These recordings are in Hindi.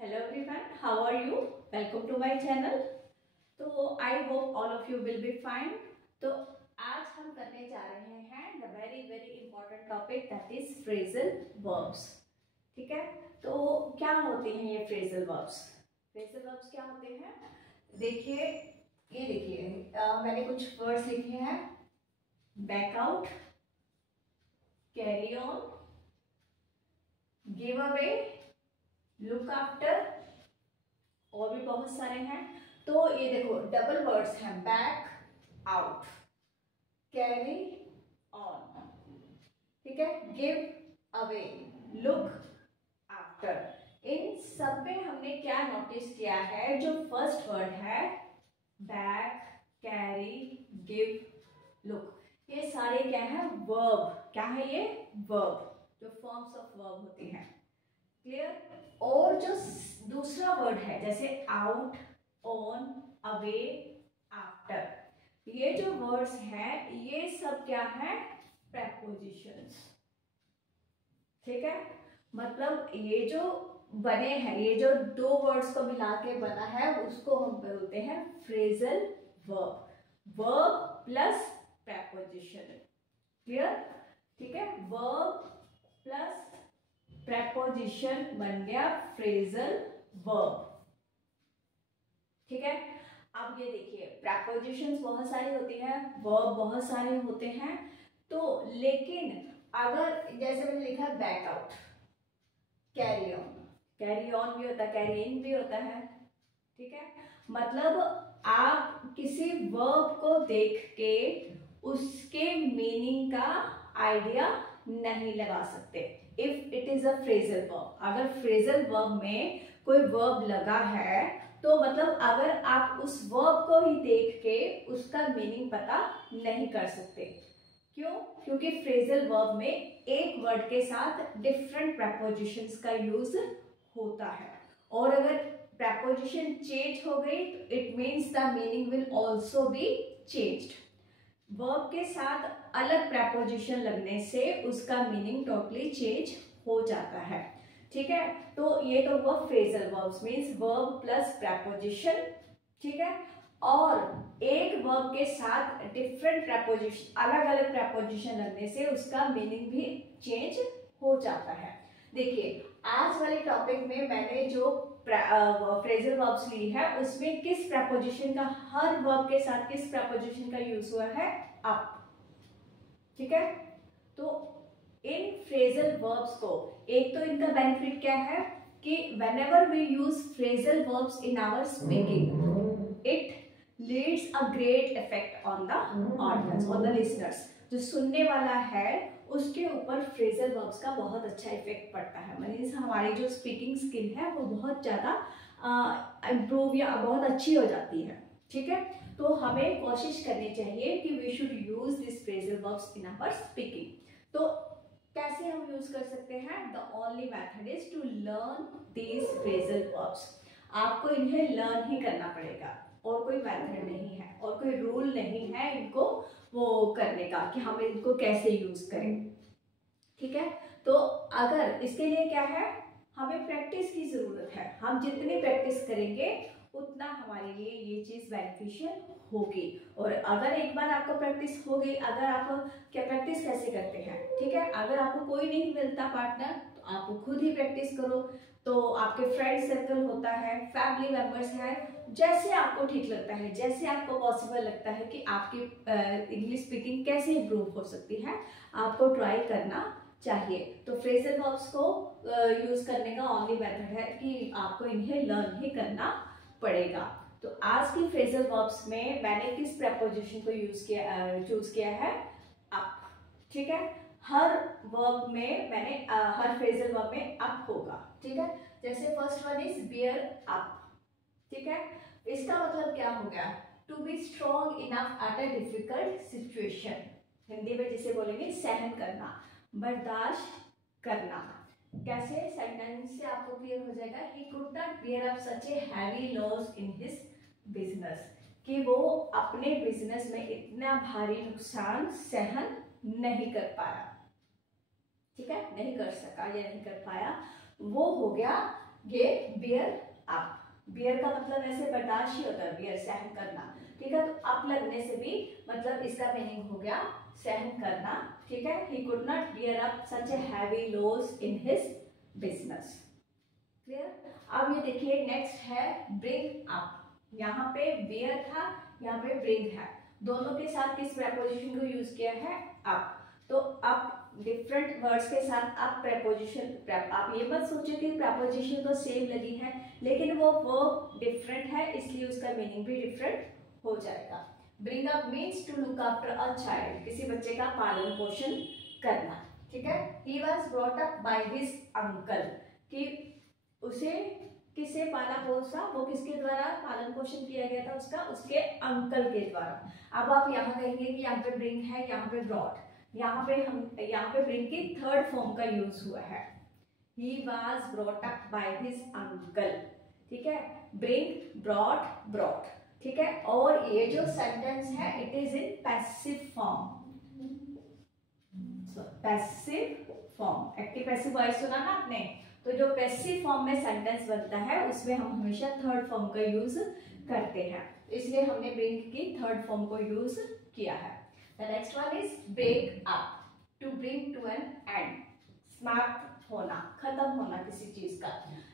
Hello everyone, how are you? Welcome to my channel. तो I hope all of you will be fine. तो आज हम करने जा रहे हैं the very important topic that is phrasal verbs. ठीक है, तो क्या होते हैं ये phrasal verbs? Phrasal verbs क्या होते हैं? देखिए, ये देखिए मैंने कुछ words लिखे हैं. Back out, carry on, give away, look after, और भी बहुत सारे हैं. तो ये देखो डबल वर्ड्स हैं, बैक आउट, कैरी ऑन, ठीक है, गिव अवे, लुक आफ्टर. इन सब में हमने क्या नोटिस किया है, जो फर्स्ट वर्ड है बैक, कैरी, गिव, लुक, ये सारे क्या है, वर्ब. क्या है ये? वर्ब, जो फॉर्म्स ऑफ वर्ब होती हैं. क्लियर? और जो दूसरा वर्ड है जैसे आउट, ऑन, अवे, आफ्टर, ये जो वर्ड्स हैं ये सब क्या है? प्रेपोजिशंस. ठीक है, मतलब ये जो बने हैं, ये जो दो वर्ड्स को मिला के बना है उसको हम बोलते हैं phrasal verb. Verb plus preposition. Clear? ठीक है, वर्ब प्लस प्रेपोजिशन बन गया फ्रेजल वर्ब. ठीक है, अब ये देखिए प्रेपोजिशंस बहुत सारी होती हैं, वर्ब बहुत सारे होते हैं. तो लेकिन अगर जैसे मैंने लिखा back out, carry on, carry on भी होता है, कैरी इन भी होता है. ठीक है, मतलब आप किसी वर्ब को देख के उसके मीनिंग का आइडिया नहीं लगा सकते. If it is a phrasal verb, अगर फ्रेजल वर्ब में कोई वर्ब लगा है तो मतलब अगर आप उस वर्ब को ही देख के उसका मीनिंग पता नहीं कर सकते. क्यों? क्योंकि फ्रेजल वर्ब में एक वर्ड के साथ डिफरेंट प्रेपोजिशंस का यूज होता है, और अगर प्रेपोजिशन चेंज हो गई तो it means the meaning will also be changed. Verb के साथ अलग प्रेपोजिशन लगने से उसका मीनिंग टोटली चेंज हो जाता है. ठीक है, तो ये तो हुआ phrasal verbs, means verb plus preposition. ठीक है, और एक वर्ब के साथ डिफरेंट प्रेपोजिशन, अलग अलग प्रेपोजिशन लगने से उसका मीनिंग भी चेंज हो जाता है. देखिए आज वाले टॉपिक में मैंने जो फ्रेजल वर्ब्स ली है उसमें किस प्रेपोजिशन का, हर वर्ब के साथ किस प्रेपोजिशन का यूज हुआ है? अप. ठीक है, तो इन फ्रेजल वर्ब्स को, एक तो इनका बेनिफिट क्या है कि whenever we use phrasal verbs in our speaking, it leads a great effect on the audience, on the listeners. जो सुनने वाला है उसके ऊपर फ्रेजल वर्ब्स का बहुत अच्छा इफेक्ट पड़ता है. मतलब हमारी जो स्पीकिंग स्किल है वो बहुत ज़्यादा इम्प्रूव या बहुत अच्छी हो जाती है. ठीक है, तो हमें कोशिश करनी चाहिए कि we should use this phrasal verbs in our speaking. तो कैसे हम यूज कर सकते हैं? The only method is to learn these phrasal verbs. आपको इन्हें लर्न ही करना पड़ेगा, और कोई मेथड नहीं है और कोई रूल नहीं है इनको वो करने का कि हम इनको कैसे यूज करें. ठीक है, तो अगर इसके लिए क्या है, हमें प्रैक्टिस की जरूरत है. हम जितनी प्रैक्टिस करेंगे उतना हमारे लिए ये चीज बेनिफिशियल होगी. और अगर एक बार आपको प्रैक्टिस हो गई, अगर आप क्या प्रैक्टिस कैसे करते हैं? ठीक है, अगर आपको कोई नहीं मिलता पार्टनर तो आप खुद ही प्रैक्टिस करो. तो आपके फ्रेंड सर्कल होता है, फैमिली मेंबर्स है, जैसे आपको ठीक लगता है, जैसे आपको पॉसिबल लगता है कि आपकी इंग्लिश स्पीकिंग कैसे इम्प्रूव हो सकती है, आपको ट्राई करना चाहिए. तो फ्रेजल वर्ब्स को यूज करने का ओनली मेथड है कि आपको इन्हें लर्न ही करना पड़ेगा. तो आज की फ्रेजल वर्ब्स में मैंने किस प्रेपोजिशन को चूज किया है? अप. ठीक है, हर वर्ब में मैंने हर फ्रेजल वर्ब में अप होगा. ठीक है, जैसे first one is bear up. ठीक है, इसका मतलब क्या हो गया? To be strong enough at a difficult situation. Hindi में जिसे बोलेंगे सहन करना, बर्दाश्त करना. कैसे? सेंटेंस से आपको क्लियर हो जाएगा. He could not bear up such a heavy loss in his business, कि वो अपने बिजनेस में इतना भारी नुकसान सहन नहीं कर पाया. ठीक है, नहीं कर सका या नहीं कर पाया, वो हो गया ये बियर अप, बियर का मतलब ऐसे बर्दाश्त ही होता है, बियर सहन करना, ठीक है। तो अप लगने से भी मतलब इसका मीनिंग हो गया सहन करना, ठीक है। He could not bear up such a heavy loss in his business, clear. अब ये देखिए नेक्स्ट है ब्रिंग अप, यहाँ पे बियर था, यहाँ पे ब्रिंग है, दोनों के साथ किस प्रेपोजिशन को यूज किया है, अप। तो अप डिफरेंट वर्ड्स के साथ अप प्रेपोजिशन, आप ये मत सोचिए कि प्रेपोजिशन तो सेम लगी है, लेकिन वो वर्ब डिफरेंट है, इसलिए उसका मीनिंग भी डिफरेंट हो जाएगा। Bring up means to look after a child, किसी बच्चे का पालन पोषण करना, ठीक है। He was brought up by his uncle, कि उसे किससे पाला पोसा, वो किसके द्वारा पालन पोषण किया गया था उसका, उसके अंकल के द्वारा। अब आप यहाँ कहेंगे कि यहाँ पे ब्रिंग है, यहाँ पे ब्रॉट, यहाँ पे ब्रिंग की थर्ड फॉर्म का यूज हुआ है, he was brought up by his uncle, ठीक है। ब्रिंग, ब्रॉट, ब्रॉट, ठीक है। और ये जो सेंटेंस है it is in passive form, passive form, active passive voice सुना ना आपने, तो जो पैसिव फॉर्म में सेंटेंस बनता है उसमें हम हमेशा थर्ड फॉर्म का यूज करते हैं, इसलिए हमने ब्रिंग की थर्ड फॉर्म को यूज किया है। The next one is break up, to bring to an end, समाप्त होना, खत्म होना किसी चीज का।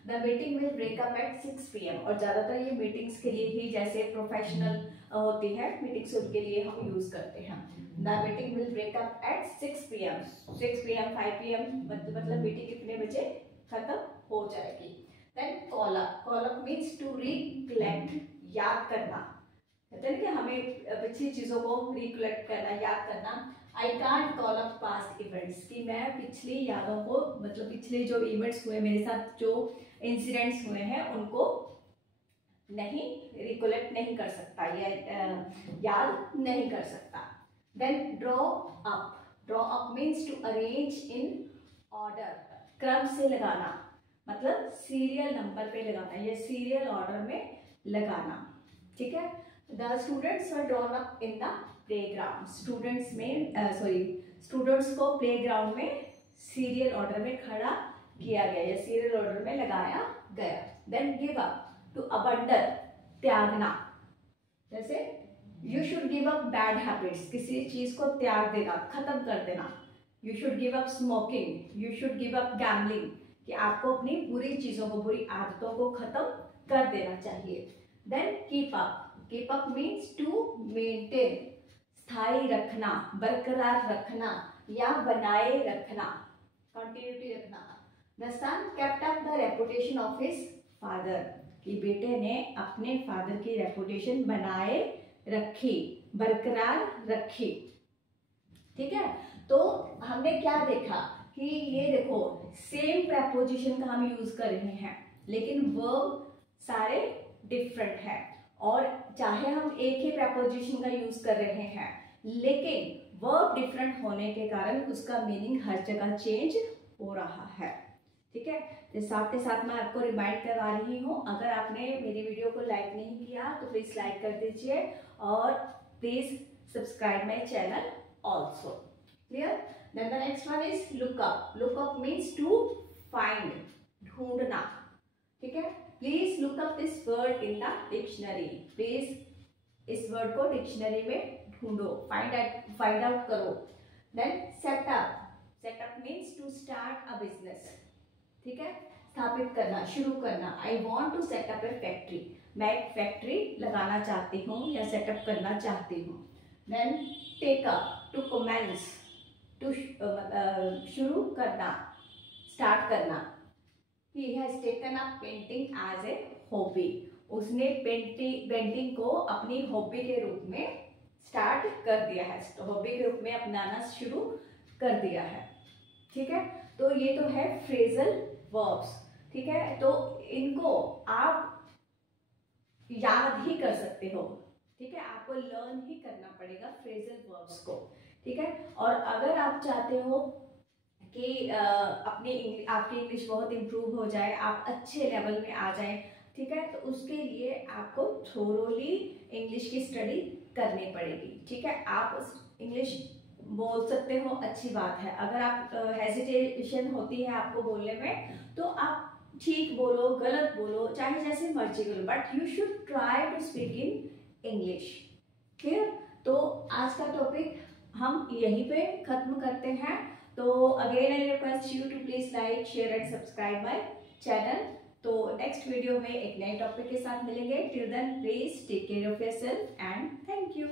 The meeting will break up at 6 PM, और ज्यादातर ये मीटिंग्स के लिए ही, जैसे प्रोफेशनल होती है मीटिंग्स, उनके लिए हम यूज करते हैं। The meeting will break up at 6 PM, 6 PM 5 PM मतलब मीटिंग कितने बजे खत्म हो जाएगी। Then call up, call up means to recollect, याद करना, कहते हैं कि हमें पिछली चीजों को रिकलेक्ट करना, याद करना। I can't call up past events, कि मैं पिछली यादों को, मतलब पिछले जो इवेंट्स हुए मेरे साथ, जो इंसिडेंट्स हुए हैं उनको नहीं रिकलेक्ट नहीं कर सकता या याद नहीं कर सकता। Then draw up, draw up means to arrange in order, क्रम से लगाना, मतलब सीरियल नंबर पे लगाना या सीरियल ऑर्डर में लगाना, ठीक है। The students were drawn up in the playground, students को प्लेग्राउंड में सीरियल ऑर्डर में खड़ा किया गया या सीरियल ऑर्डर में लगाया गया। Then give up, to abandon, त्यागना, जैसे you should give up bad habits, किसी चीज को त्याग देना, खत्म कर देना। You should give up smoking, you should give up gambling, कि आपको अपनी बुरी चीजों को, बुरी आदतों को खत्म कर देना चाहिए। Then keep up, keep up means to maintain, स्थायी रखना, बरकरार रखना या बनाए रखना, कंटिन्यूटी रखना। The son kept up the reputation of his father, कि बेटे ने अपने फादर की रेपुटेशन बनाए रखी, बरकरार रखी, ठीक है। तो हमने क्या देखा कि ये देखो सेम प्रेपोजिशन का हम यूज कर रहे हैं, लेकिन वर्ब सारे डिफरेंट है, और चाहे हम एक ही प्रेपोजिशन का यूज कर रहे हैं, लेकिन वर्ब डिफरेंट होने के कारण उसका मीनिंग हर जगह चेंज हो रहा है, ठीक है। तो साथ के साथ मैं आपको रिमाइंड करवा रही हूँ, अगर आपने मेरी वीडियो को लाइक नहीं किया तो प्लीज लाइक कर दीजिए, और please subscribe my channel also, clear. Then the next one is look up, look up means to find, ढूंढना, ठीक है। Please look up this word in the dictionary, please इस वर्ड को डिक्शनरी में ढूंढो, फाइंड आउट करो। Then set up, set up means to start a business, ठीक है, स्थापित करना, शुरू करना। I want to set up a factory, मैं एक फैक्ट्री लगाना चाहती हूँ या सेटअप करना चाहती हूँ। Then take up, to commence, to शुरू करना, स्टार्ट करना। He has taken up painting as a hobby, उसने पेंटिंग को अपनी हॉबी के रूप में स्टार्ट कर दिया है, तो हॉबी के रूप में अपनाना शुरू कर दिया है, ठीक है। तो ये तो है फ्रेजल वर्ब्स, ठीक है। तो इनको आप याद ही कर सकते हो, ठीक है, आपको लर्न ही करना पड़ेगा फ्रेजल वर्ब्स को, ठीक है। और अगर आप चाहते हो कि आपकी इंग्लिश बहुत इम्प्रूव हो जाए, आप अच्छे लेवल में आ जाए, ठीक है, तो उसके लिए आपको थोरोली इंग्लिश की स्टडी करनी पड़ेगी, ठीक है। आप इंग्लिश बोल सकते हो, अच्छी बात है। अगर आप हेजिटेशन होती है आपको बोलने में, तो आप ठीक बोलो, गलत बोलो, चाहे जैसे मर्जी करो, but you should try to speak in English. Clear? तो आज का टॉपिक हम यहीं पे खत्म करते हैं। तो again I request you to please like, share and subscribe my channel. तो नेक्स्ट वीडियो में एक नए टॉपिक के साथ मिलेंगे। Till then please take care of yourself and thank you.